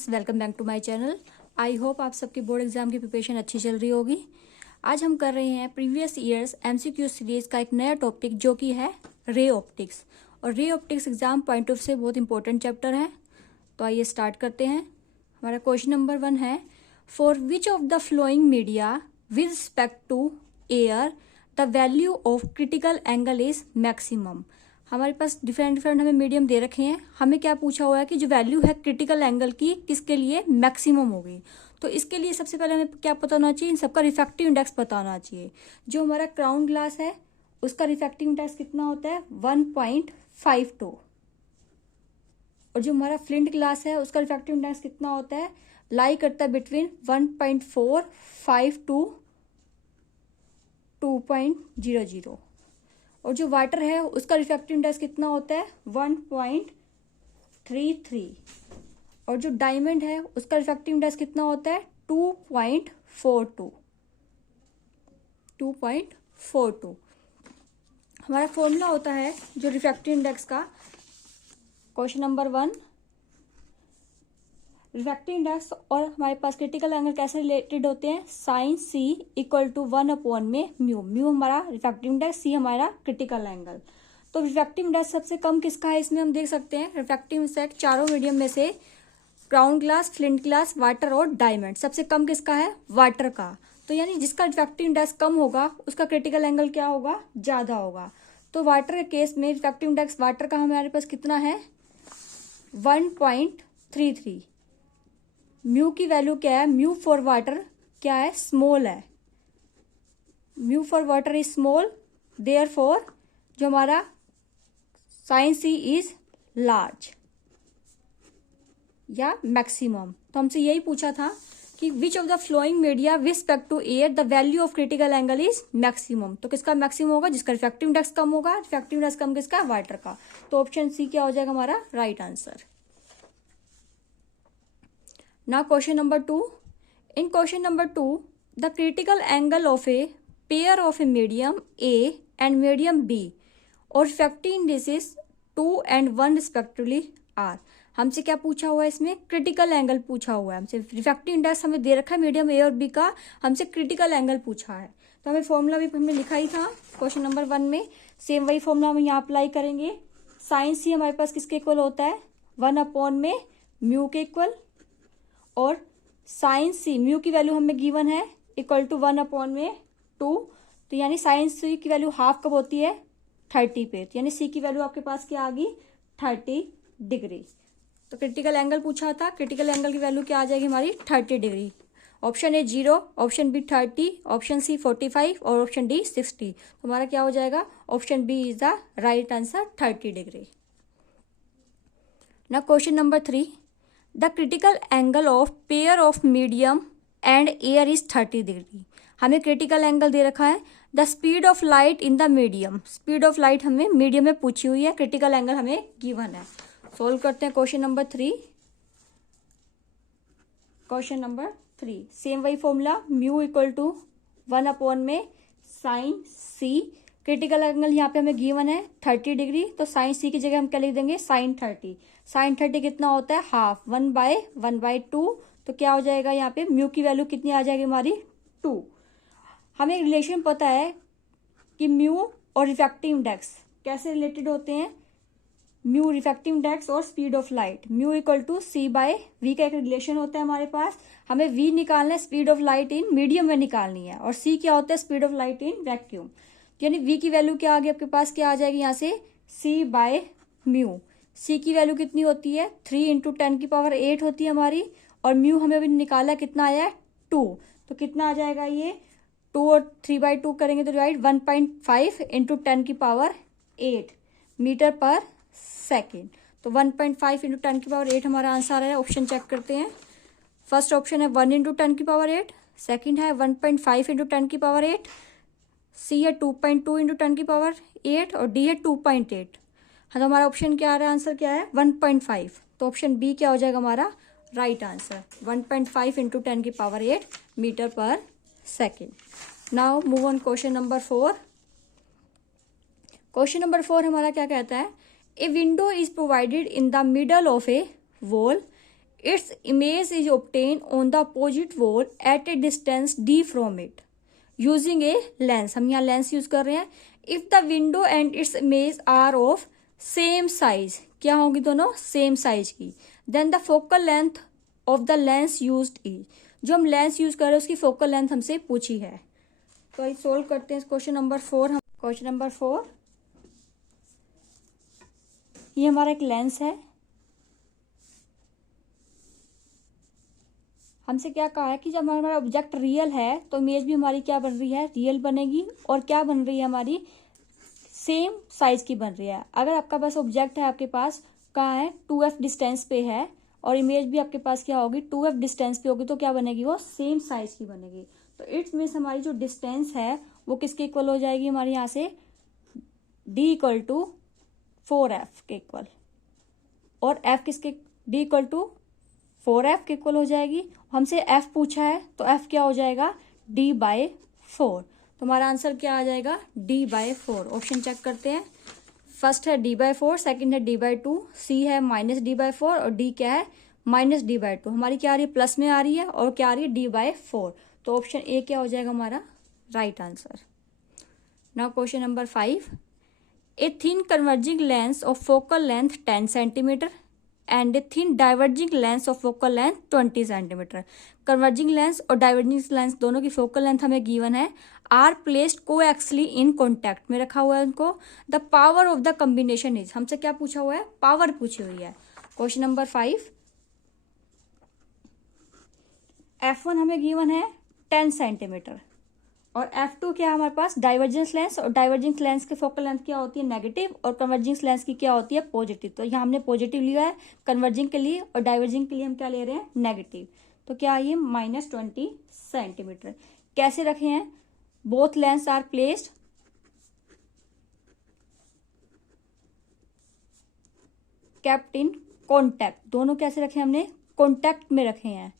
Friends, welcome back to my channel. I hope आप सबकी board exam की preparation अच्छी चल रही होगी। आज हम कर रहे हैं प्रीवियस ईयर्स एमसीक्यू सीरीज का एक नया टॉपिक जो कि है रे ऑप्टिक्स। और ray optics exam point of से बहुत इंपॉर्टेंट चैप्टर है। तो आइए स्टार्ट करते हैं। हमारा क्वेश्चन नंबर 1 है, for which of the flowing media with respect to air the value of critical angle is maximum. हमारे पास डिफरेंट हमें मीडियम दे रखे हैं। हमें क्या पूछा हुआ है कि जो वैल्यू है क्रिटिकल एंगल की किसके लिए मैक्सिमम होगी। तो इसके लिए सबसे पहले हमें क्या पता होना चाहिए, इन सबका रिफ्रैक्टिव इंडेक्स पता होना चाहिए। जो हमारा क्राउन ग्लास है उसका रिफ्रैक्टिव इंडेक्स कितना होता है 1.52। और जो हमारा फ्लिंट ग्लास है उसका रिफ्रैक्टिव इंडेक्स कितना होता है, लाई करता है बिटवीन 1.45 टू 2.00। और जो वाटर है उसका रिफ्रैक्टिव इंडेक्स कितना होता है 1.33। और जो डायमंड है उसका रिफ्रैक्टिव इंडेक्स कितना होता है 2.42। हमारा फॉर्मूला होता है जो रिफ्रैक्टिव इंडेक्स का, क्वेश्चन नंबर 1, रिफ्रैक्टिव इंडेक्स और हमारे पास क्रिटिकल एंगल कैसे रिलेटेड होते हैं, साइन सी इक्वल टू 1 में म्यू। म्यू हमारा रिफ्रैक्टिव इंडेक्स, सी हमारा क्रिटिकल एंगल। तो रिफ्रैक्टिव इंडेक्स सबसे कम किसका है, इसमें हम देख सकते हैं रिफ्रैक्टिव इंडेक्स चारों मीडियम में से crown glass, flint glass, water और डायमंड, सबसे कम किसका है, वाटर का। तो यानी जिसका रिफ्रैक्टिव इंडेक्स कम होगा उसका क्रिटिकल एंगल क्या होगा, ज्यादा होगा। तो वाटर के केस में रिफ्रैक्टिव इंडेक्स वाटर का हमारे पास कितना है 1.33। म्यू की वैल्यू क्या है, म्यू फॉर वाटर क्या है, स्मॉल है। Mu for water is small, therefore जो हमारा साइन सी इज लार्ज या मैक्सिमम। तो हमसे यही पूछा था कि which of the flowing media with respect to air the value of critical angle is maximum. तो किसका मैक्सिमम होगा, जिसका रिफ्रैक्टिव इंडेक्स कम होगा। रिफ्रैक्टिव इंडेक्स कम किसका, वाटर का। तो ऑप्शन सी क्या हो जाएगा हमारा right answer. Now question number 2. In question number 2, the critical angle of a pair of a medium A and medium B और refractive indices 2 and 1 respectively are. हमसे क्या पूछा हुआ है, इसमें क्रिटिकल एंगल पूछा हुआ है हमसे। रिफ्रैक्टिव इंडेक्स हमें दे रखा है मीडियम ए और बी का, हमसे क्रिटिकल एंगल पूछा है। तो हमें फॉर्मूला भी हमने लिखा ही था क्वेश्चन नंबर 1 में, सेम वही फॉर्मूला हम यहाँ अप्लाई करेंगे। साइन सी हमारे पास किसके इक्वल होता है 1 में म्यू के इक्वल, और साइन सी म्यू की वैल्यू हमें गिवन है इक्वल टू 1 में 2। तो यानी साइन सी की वैल्यू हाफ कब होती है 30 पे। तो यानी सी की वैल्यू आपके पास क्या आ गई 30 डिग्री। तो क्रिटिकल एंगल पूछा था, क्रिटिकल एंगल की वैल्यू क्या आ जाएगी हमारी 30 degree. Option A 0, option B 30, option C 45 और ऑप्शन डी 60। तो हमारा क्या हो जाएगा, option B is the right answer 30 degree. Now question number 3, the critical angle of pair of medium and air is 30 degree. हमें क्रिटिकल एंगल दे रखा है the speed of light in the medium. Speed of light हमें medium में पूछी हुई है, critical angle हमें गिवन है। सोल्व करते हैं क्वेश्चन नंबर 3। क्वेश्चन नंबर 3 सेम वही फॉर्मूला, म्यू इक्वल टू 1 में साइन सी। क्रिटिकल एंगल यहाँ पे हमें गिवन है 30 डिग्री, तो साइन सी की जगह हम क्या लिख देंगे साइन 30। साइन 30 कितना होता है हाफ, 1/2। तो क्या हो जाएगा यहाँ पे म्यू की वैल्यू कितनी आ जाएगी हमारी 2। हमें रिलेशन पता है कि म्यू और रिफ्रैक्टिव इंडेक्स कैसे रिलेटेड होते हैं, म्यू रिफ्रैक्टिव इंडेक्स और speed of light. Mu equal to C/V का एक रिलेशन होता है हमारे पास। हमें V निकालना है, speed of light in medium में निकालनी है, और C क्या होता है speed of light in vacuum. यानी V की वैल्यू क्या आ गई आपके पास, क्या आ जाएगी यहाँ से C/म्यू। C की वैल्यू कितनी होती है 3 × 10⁸ होती है हमारी, और म्यू हमें अभी निकाला कितना आया है 2। तो कितना आ जाएगा ये 2 और 3/2 करेंगे तो राइट 1.5 × 10⁸ मीटर पर सेकेंड। तो 1.5 × 10⁸ हमारा आंसर है। ऑप्शन चेक करते हैं। फर्स्ट ऑप्शन है 1 × 10⁸, सेकेंड है 1.5 × 10⁸, सी है 2.2 × 10⁸ और डी है 2.8। हाँ, तो हमारा ऑप्शन क्या आ रहा है, आंसर क्या है 1.5। तो ऑप्शन बी क्या हो जाएगा हमारा राइट आंसर 1.5 × 10⁸ मीटर पर second. Now move on question number 4। Question number 4 हमारा क्या कहता है, a window is provided in the middle of a wall its image is obtain on the opposite wall at a distance d from it using a lens. हम यहाँ lens use कर रहे हैं। If the window and its image are of same size, क्या होगी दोनों same size की, then the focal length of the lens used is, जो हम लेंस यूज कर रहे हैं उसकी फोकल लेंथ हमसे पूछी है। तो ये सोल्व करते हैं क्वेश्चन नंबर 4। क्वेश्चन नंबर 4, ये हमारा एक लेंस है। हमसे क्या कहा है कि जब हमारा ऑब्जेक्ट रियल है तो इमेज भी हमारी क्या बन रही है, रियल बनेगी, और क्या बन रही है हमारी, सेम साइज की बन रही है। अगर आपका पास ऑब्जेक्ट है, आपके पास कहाँ है, 2f डिस्टेंस पे है, और इमेज भी आपके पास क्या होगी, 2f डिस्टेंस पे होगी, तो क्या बनेगी, वो सेम साइज की बनेगी। तो इट्स मीन्स हमारी जो डिस्टेंस है वो किसके इक्वल हो जाएगी, हमारे यहाँ से d इक्वल टू 4f के इक्वल, और f किसके, d इक्वल टू 4f के इक्वल हो जाएगी। हमसे f पूछा है तो f क्या हो जाएगा, d/4। तो हमारा आंसर क्या आ जाएगा, d/4। ऑप्शन चेक करते हैं। फर्स्ट है d/4, सेकंड है d/2, सी है -d/4, और d क्या है, -d/2। हमारी क्या आ रही है, प्लस में आ रही है, और क्या आ रही है, d/4। तो ऑप्शन ए क्या हो जाएगा हमारा right answer. Now question number 5, a thin converging lens of focal length 10 centimetre and a thin diverging lens of focal length 20 centimetre. Converging lens और डाइवर्जिंग लेंस दोनों की फोकल लेंथ हमें given है, are placed कोएक्सियली in contact में रखा हुआ है उनको। The power of the combination is, हमसे क्या पूछा हुआ है, पावर पूछी हुई है। क्वेश्चन नंबर 5, F1 हमें गिवन है 10 सेंटीमीटर, और F2 क्या है हमारे पास, डाइवर्जेंस लेंस, और डाइवर्जेंस लेंस की फोकल लेंथ क्या होती है, नेगेटिव, और कन्वर्जिंग लेंस की क्या होती है, पॉजिटिव। तो यहाँ हमने पॉजिटिव लिया है कन्वर्जिंग के लिए, और डाइवर्जिंग के लिए हम क्या ले रहे हैं, नेगेटिव। तो क्या ये -20 सेंटीमीटर। कैसे रखे हैं, both lens are placed kept in contact, दोनों कैसे रखे हमने, कॉन्टैक्ट में रखे हैं।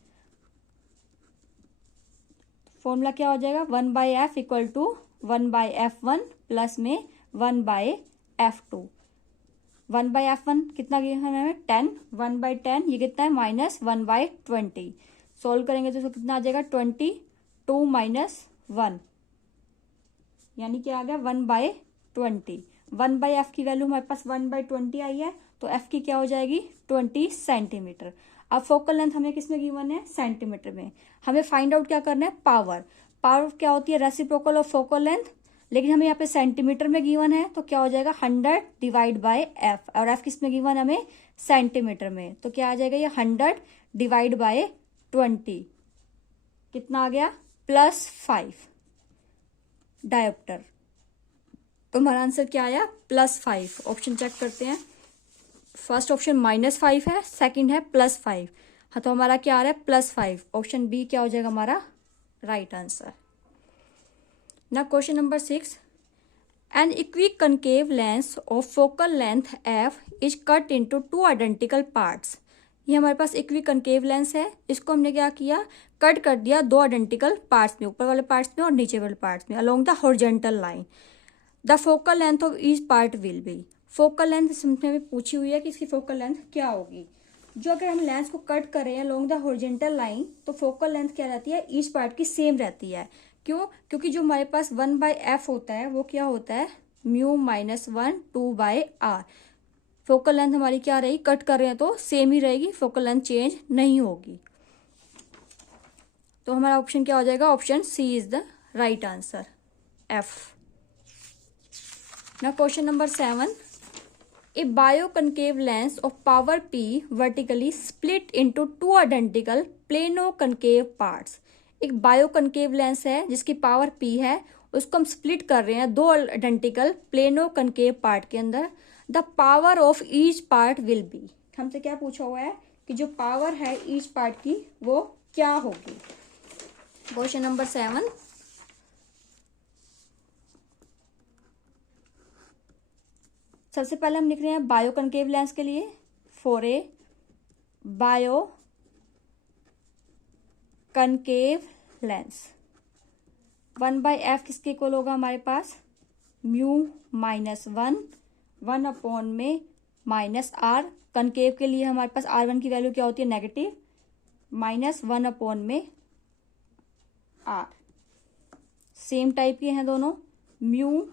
फॉर्मूला क्या हो जाएगा, 1/f equal to 1/f1 plus में 1/f2। 1/f1 कितना गिवन है हमें, 10, 1/10 ये कितना है, -1/20। सॉल्व करेंगे तो इसको कितना आ जाएगा, 22 - 1, यानी क्या आ गया, 1/20। 1/f की वैल्यू हमारे पास 1/20 आई है, तो f की क्या हो जाएगी, 20 सेंटीमीटर। अब फोकल लेंथ हमें किसमें गिवन है, सेंटीमीटर में। हमें फाइंड आउट क्या करना है, पावर। पावर क्या होती है, रेसिप्रोकल ऑफ फोकल लेंथ, लेकिन हमें यहाँ पे सेंटीमीटर में गिवन है, तो क्या हो जाएगा, 100 डिवाइड बाय f, और f किस में गिवन है हमें, सेंटीमीटर में। तो क्या आ जाएगा, ये 100 डिवाइड बाय 20, कितना आ गया, +5 डायोप्टर। तो हमारा आंसर क्या आया, +5। ऑप्शन चेक करते हैं। फर्स्ट ऑप्शन -5 है, सेकंड है +5। हाँ, तो हमारा क्या आ रहा है, +5। ऑप्शन बी क्या हो जाएगा हमारा राइट आंसर। ना question number 6, an equiconcave lens of focal length f is cut into 2 identical parts. ये हमारे पास इक्विकनकेव लेंस है, इसको हमने क्या किया, कट कर दिया 2 आइडेंटिकल पार्ट्स में, ऊपर वाले पार्ट्स में और नीचे वाले पार्ट्स में, along the horizontal line. The focal length of each part will be, focal length इसमें भी पूछी हुई है कि इसकी फोकल लेंथ क्या होगी। जो अगर हम लेंस को कट करें अलोंग द हॉरिजॉन्टल लाइन, तो फोकल लेंथ क्या रहती है, ईच पार्ट की सेम रहती है। क्यों, क्योंकि जो हमारे पास 1/f होता है वो क्या होता है, μ-1 2/r। फोकल लेंथ हमारी क्या रहेगी, कट कर रहे हैं तो सेम ही रहेगी, फोकल लेंथ चेंज नहीं होगी। तो हमारा ऑप्शन क्या हो जाएगा, option C is the right answer, f। Now question number 7, a bioconcave lens of power P vertically split into 2 identical plano-concave parts। एक बायोकनकेव लेंस है जिसकी पावर P है, उसको हम स्प्लिट कर रहे हैं 2 आइडेंटिकल प्लेनो-कनकेव पार्ट के अंदर। The power of each part will be, हमसे क्या पूछा हुआ है कि जो पावर है ईच पार्ट की वो क्या होगी। क्वेश्चन नंबर 7, सबसे पहले हम लिख रहे हैं बायोकनकेव लेंस के लिए, for a bio concave lens 1/f किसके इक्वल होगा हमारे पास, μ-1 1/2 माइनस आर, कनकेव के लिए हमारे पास R1 की वैल्यू क्या होती है नेगेटिव, माइनस 1 अपॉन में आर। सेम टाइप के हैं दोनों, म्यू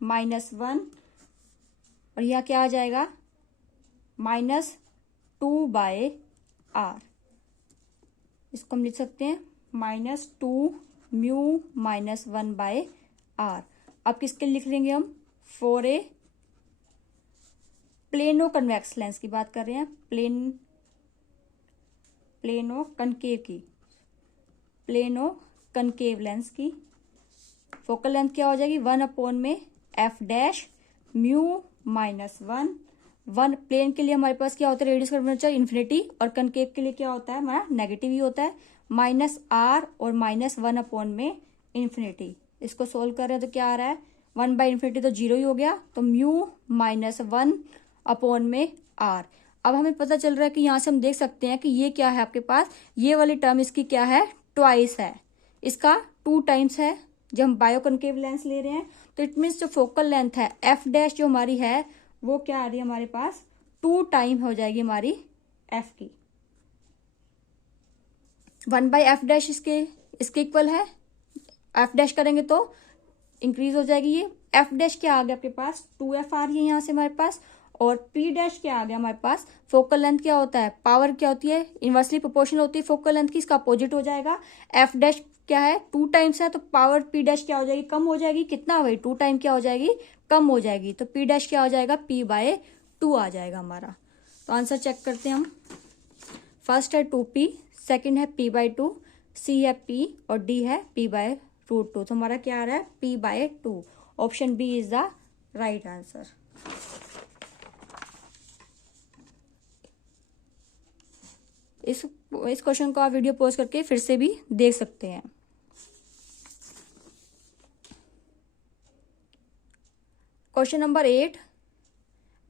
माइनस 1 और यहाँ क्या आ जाएगा माइनस 2 बाय आर। इसको हम लिख सकते हैं minus 2 mu minus 1 by R. अब किसके लिख लेंगे हम, for a plano convex lens की बात कर रहे हैं, प्लेनो कनकेव की, प्लेनो कनकेव लेंस की फोकल लेंथ क्या हो जाएगी 1 अपॉन में F dash mu minus 1। Plane के लिए हमारे पास क्या होता है रेडियस कर्वेचर इन्फिनिटी, और कनकेव के लिए क्या होता है हमारा नेगेटिव ही होता है, माइनस आर और माइनस 1 अपॉन में इन्फिनिटी। इसको सोल्व कर रहे हैं तो क्या आ रहा है 1 बाई इन्फिनिटी तो 0 ही हो गया, तो म्यू माइनस 1 अपॉन में आर। अब हमें पता चल रहा है कि यहाँ से हम देख सकते हैं कि ये क्या है आपके पास, ये वाली टर्म इसकी क्या है ट्वाइस है, इसका 2 टाइम्स है। जब हम बायो कनकेव लेंस ले रहे हैं तो इट मीन्स जो फोकल लेंथ है एफ डैश जो हमारी है वो क्या आ रही है हमारे पास 2 टाइम हो जाएगी हमारी एफ की। 1 बाई एफ डैश इसके इक्वल है, एफ डैश करेंगे तो इंक्रीज हो जाएगी ये। एफ डैश क्या आ गया आपके पास 2f आ रही है यहाँ से हमारे पास, और पी डैश क्या आ गया हमारे पास, फोकल लेंथ क्या होता है पावर क्या होती है इनवर्सली प्रोपोर्शनल होती है फोकल लेंथ की, इसका अपोजिट हो जाएगा। एफ डैश क्या है 2 टाइम्स है तो पावर पी डैश क्या हो जाएगी कम हो जाएगी, कितना भाई 2 टाइम क्या हो जाएगी कम हो जाएगी, तो पी डैश क्या हो जाएगा p बाय 2 आ जाएगा हमारा। तो आंसर चेक करते हैं हम, फर्स्ट है 2p, सेकंड है p बाय 2, सी है p और d है p बाय रूट 2। तो हमारा क्या आ रहा है p by 2। Option B is the right answer. इस क्वेश्चन को आप वीडियो पॉज करके फिर से भी देख सकते हैं। Question number 8,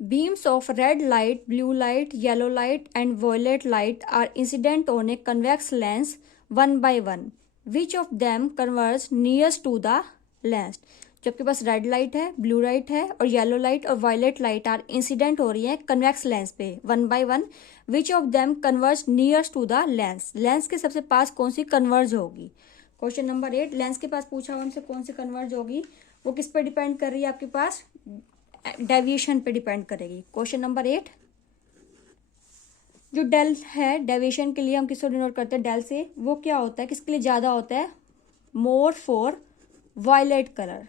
beams of red light, blue light, yellow light and violet light are incident on a convex lens one by one. Which of them converges nearest to the lens? जो आपके पास रेड लाइट है, blue light है और yellow light और violet light are incident हो रही है कन्वेक्स लेंस पे 1 by 1. Which of them converge nears to the lens? Lens के सबसे पास कौन सी कन्वर्ज होगी? क्वेश्चन नंबर 8 लेंस के पास पूछा हुआ हमसे कौन सी कन्वर्ज होगी, वो किस पे डिपेंड कर रही है आपके पास डेविएशन पे डिपेंड करेगी। क्वेश्चन नंबर 8 जो डेल है डेविएशन के लिए हम किसको डिनोट करते हैं डेल से, वो क्या होता है किसके लिए ज्यादा होता है more for violet colour.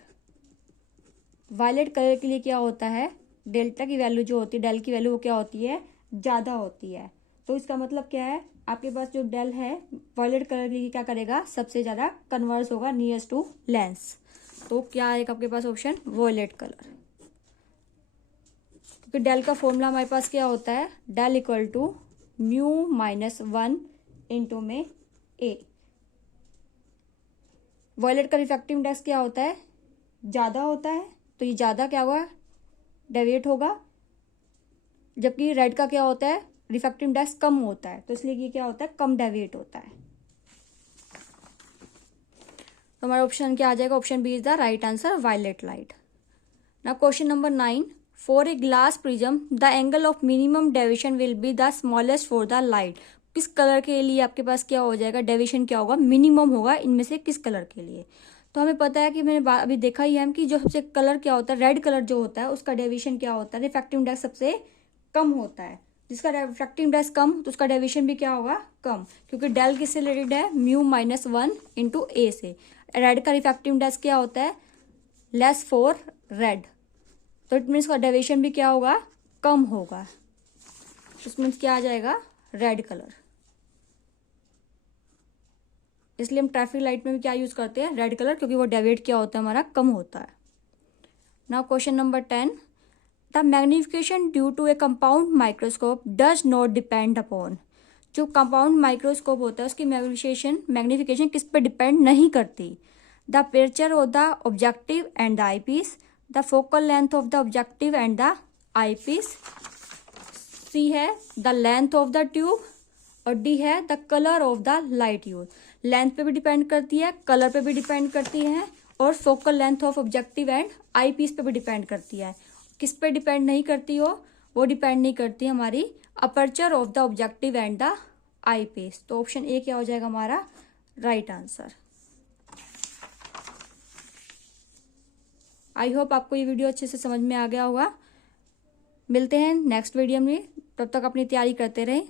Violet colour के लिए क्या होता है डेल्टा की वैल्यू जो होती है डेल की वैल्यू वो क्या होती है ज्यादा होती है। तो इसका मतलब क्या है आपके पास जो डेल है वायलेट कलर के लिए क्या करेगा सबसे ज्यादा कन्वर्स होगा नियरेस्ट टू लेंस। तो क्या आएगा आपके पास ऑप्शन वायलेट कलर, क्योंकि डेल का फॉर्मूला हमारे पास क्या होता है del equal to mu minus 1 into में ए। वायलेट का रिफ्रैक्टिव इंडेक्स क्या होता है ज्यादा होता है, तो ये ज्यादा क्या होगा डेविएट होगा, जबकि रेड का क्या होता है रिफ्रैक्टिव इंडेक्स कम होता है, तो इसलिए ये क्या होता है कम डेविएट होता है। तो हमारा ऑप्शन क्या आ जाएगा option B is the right answer violet light. Now question number 9 for a glass prism the angle of minimum deviation will be the smallest for the light. किस कलर के लिए आपके पास क्या हो जाएगा डेविएशन क्या होगा मिनिमम होगा इनमें से किस कलर के लिए। तो हमें पता है कि मैंने अभी देखा ही है कि जो सबसे कलर क्या होता है रेड कलर जो होता है उसका डेविएशन क्या होता है रिफ्रैक्टिव इंडेक्स सबसे कम होता है, जिसका रिफ्रैक्टिव इंडेक्स कम तो उसका डेविएशन भी क्या होगा कम, क्योंकि डेल किससे रिलेटेड है म्यू माइनस 1 इंटू ए से। रेड का रिफ्रैक्टिव इंडेक्स क्या होता है लेस फॉर रेड, तो इट मीन्स का डेविएशन भी क्या होगा कम होगा, इट मीन्स क्या आ जाएगा रेड कलर। इसलिए हम ट्रैफिक लाइट में भी क्या यूज करते हैं रेड कलर, क्योंकि वो डेविएट क्या होता है हमारा कम होता है। Now question number 10 the magnification due to a compound microscope does not depend upon. जो कंपाउंड माइक्रोस्कोप होता है उसकी मैग्निफिकेशन किस पे डिपेंड नहीं करती। The aperture of the objective and the I piece, the focal length of the objective and the I piece, C है the length of the tube और डी है the colour of the light use. Length पे भी depend करती है, colour पे भी depend करती है और focal length of objective and eye piece पे भी डिपेंड करती है। किस पे डिपेंड नहीं करती हो वो डिपेंड नहीं करती हमारी aperture of the objective and the I piece. तो ऑप्शन ए क्या हो जाएगा हमारा राइट आंसर। आई होप आपको ये वीडियो अच्छे से समझ में आ गया होगा। मिलते हैं नेक्स्ट वीडियो में, तब तक अपनी तैयारी करते रहें।